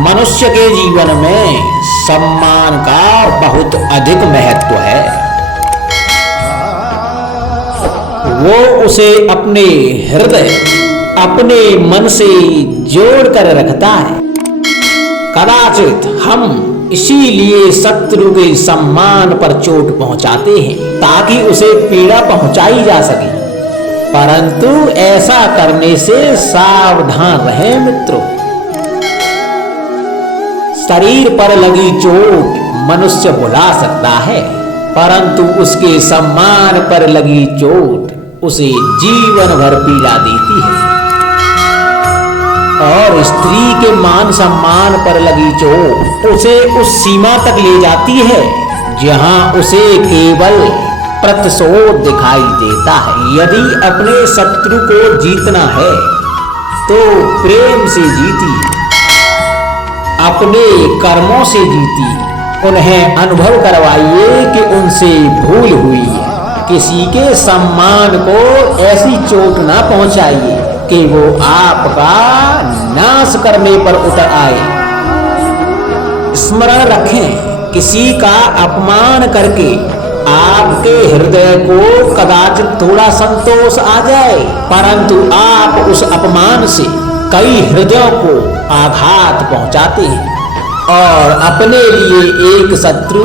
मनुष्य के जीवन में सम्मान का बहुत अधिक महत्व है। वो उसे अपने हृदय, अपने मन से जोड़ कर रखता है। कदाचित हम इसीलिए शत्रु के सम्मान पर चोट पहुंचाते हैं ताकि उसे पीड़ा पहुंचाई जा सके, परंतु ऐसा करने से सावधान रहें मित्रों। शरीर पर लगी चोट मनुष्य भुला सकता है, परंतु उसके सम्मान पर लगी चोट उसे जीवन भर पीड़ा देती है। और स्त्री के मान सम्मान पर लगी चोट उसे उस सीमा तक ले जाती है जहां उसे केवल प्रतिशोध दिखाई देता है। यदि अपने शत्रु को जीतना है तो प्रेम से जीती, अपने कर्मों से जीती। उन्हें अनुभव करवाइए कि उनसे भूल हुई है। किसी के सम्मान को ऐसी चोट ना पहुंचाइए कि वो आपका नाश करने पर उतर आए। स्मरण रखें, किसी का अपमान करके आपके हृदय को कदाचित थोड़ा संतोष आ जाए, परंतु आप उस अपमान से कई हृदयों को आघात पहुंचाते हैं और अपने लिए एक शत्रु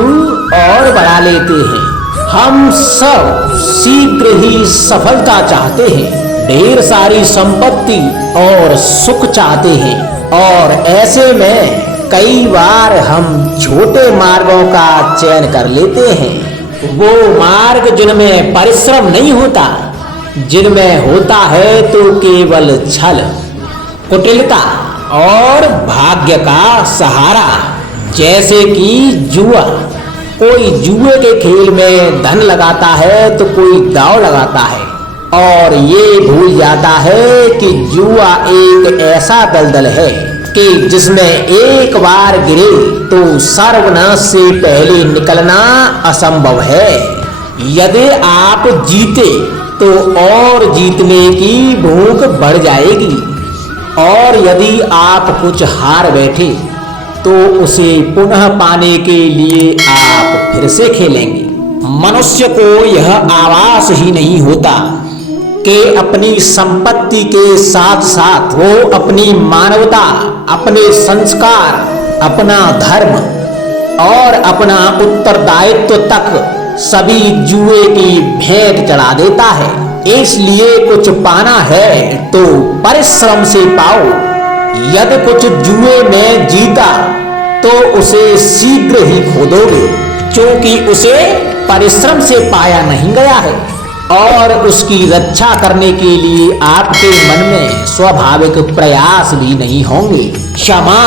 और बढ़ा लेते हैं। हम सब शीघ्र ही सफलता चाहते हैं, ढेर सारी संपत्ति और सुख चाहते हैं, और ऐसे में कई बार हम छोटे मार्गों का चयन कर लेते हैं। वो मार्ग जिनमें परिश्रम नहीं होता, जिनमें होता है तो केवल छल, कुटिलता और भाग्य का सहारा। जैसे कि जुआ, कोई जुए के खेल में धन लगाता है तो कोई दांव लगाता है और ये भूल जाता है कि जुआ एक ऐसा दलदल है कि जिसमें एक बार गिरे तो सर्वनाश से पहले निकलना असंभव है। यदि आप जीते तो और जीतने की भूख बढ़ जाएगी, और यदि आप कुछ हार बैठे तो उसे पुनः पाने के लिए आप फिर से खेलेंगे। मनुष्य को यह आभास ही नहीं होता कि अपनी संपत्ति के साथ साथ वो अपनी मानवता, अपने संस्कार, अपना धर्म और अपना उत्तरदायित्व तक सभी जुए की भेंट चढ़ा देता है। इसलिए कुछ पाना है तो परिश्रम से पाओ। यदि कुछ जुए में जीता तो उसे शीघ्र ही खो दोगे, क्योंकि उसे परिश्रम से पाया नहीं गया है। और उसकी रक्षा करने के लिए आपके मन में स्वाभाविक प्रयास भी नहीं होंगे। क्षमा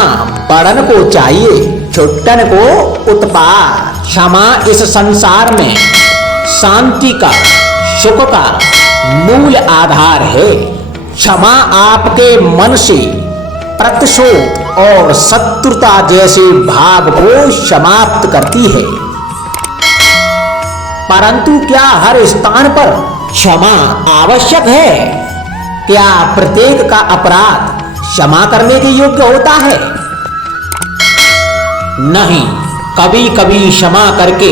बड़न को चाहिए, छुट्टन को उत्पात। क्षमा इस संसार में शांति का, सुख का मूल आधार है। क्षमा आपके मन से प्रतिशोध और शत्रुता जैसे भाव को समाप्त करती है। परंतु क्या हर स्थान पर क्षमा आवश्यक है? क्या प्रत्येक का अपराध क्षमा करने के योग्य होता है? नहीं, कभी कभी क्षमा करके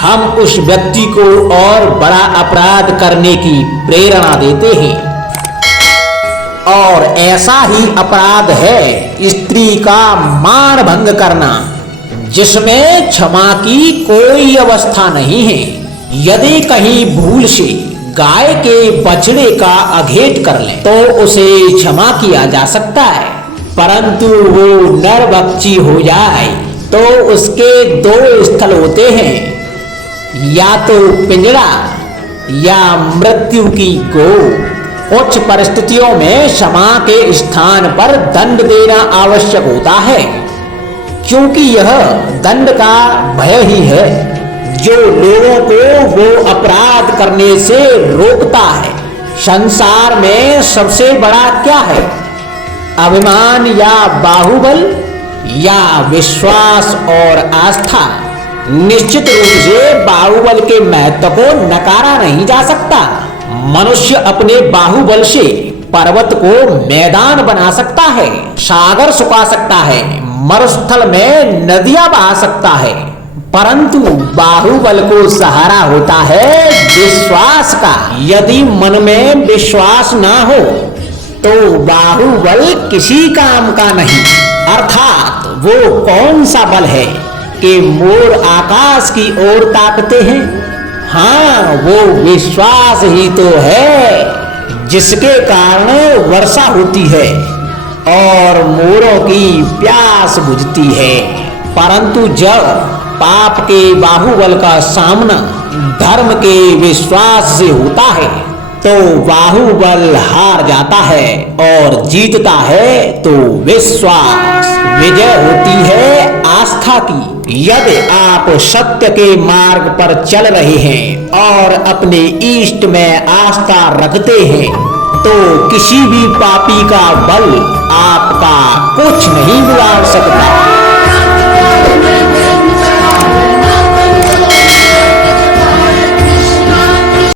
हम उस व्यक्ति को और बड़ा अपराध करने की प्रेरणा देते हैं। और ऐसा ही अपराध है स्त्री का मान भंग करना, जिसमें क्षमा की कोई अवस्था नहीं है। यदि कहीं भूल से गाय के बछड़े का अघेट कर ले तो उसे क्षमा किया जा सकता है, परंतु वो नरभक्षी हो जाए तो उसके दो स्थल होते हैं, या तो पिंजड़ा या मृत्यु की गोद। कुछ परिस्थितियों में क्षमा के स्थान पर दंड देना आवश्यक होता है, क्योंकि यह दंड का भय ही है जो लोगों को वो अपराध करने से रोकता है। संसार में सबसे बड़ा क्या है? अभिमान या बाहुबल या विश्वास और आस्था? निश्चित रूप से बाहुबल के महत्व को नकारा नहीं जा सकता। मनुष्य अपने बाहुबल से पर्वत को मैदान बना सकता है, सागर सुखा सकता है, मरुस्थल में नदियां बहा सकता है, परंतु बाहुबल को सहारा होता है विश्वास का। यदि मन में विश्वास ना हो तो बाहुबल किसी काम का नहीं। अर्थात वो कौन सा बल है कि मोर आकाश की ओर ताकते हैं? हाँ, वो विश्वास ही तो है जिसके कारण वर्षा होती है और मोरों की प्यास बुझती है। परंतु जब पाप के बाहुबल का सामना धर्म के विश्वास से होता है तो बाहुबल हार जाता है और जीतता है तो विश्वास। विजय होती है आस्था की। यदि आप सत्य के मार्ग पर चल रहे हैं और अपने इष्ट में आस्था रखते हैं तो किसी भी पापी का बल आपका कुछ नहीं बिगाड़ सकता।